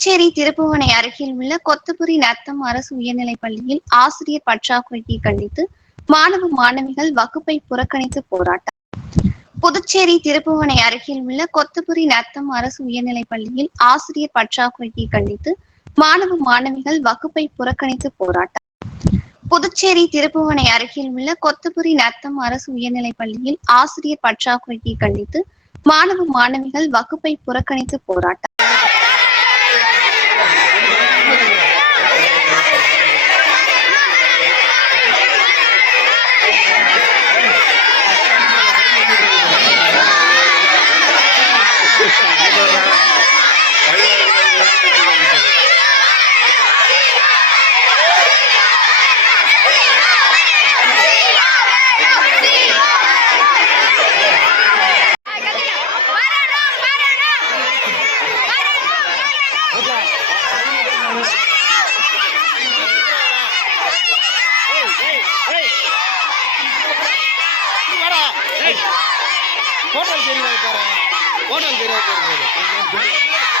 புதுச்சேரி திருப்புவனை அருகில் உள்ள கொத்தபுரி நத்தம் அரசு உயர்நிலைப் பள்ளியில் ஆசிரியர் பற்றாக்குறையை கண்டித்து மாணவ மாணவிகள் வகுப்பை புறக்கணித்து போராட்டம். புதுச்சேரி திருப்புவனை அருகில் உள்ள கொத்தபுரி நத்தம் அரசு உயர்நிலைப் பள்ளியில் ஆசிரியர் பற்றாக்குறையை கண்டித்து மாணவ மாணவிகள் வகுப்பை புறக்கணித்து போராட்டம். புதுச்சேரி திருப்புவனை அருகில் உள்ள கொத்தபுரி நத்தம் அரசு உயர்நிலைப் பள்ளியில் ஆசிரியர் பற்றாக்குறையை கண்டித்து மாணவ மாணவிகள் வகுப்பை புறக்கணித்து போராட்டம். ஹோட்டல் தெரியாது பாரு ஹோட்டல் தெரியாது பாரு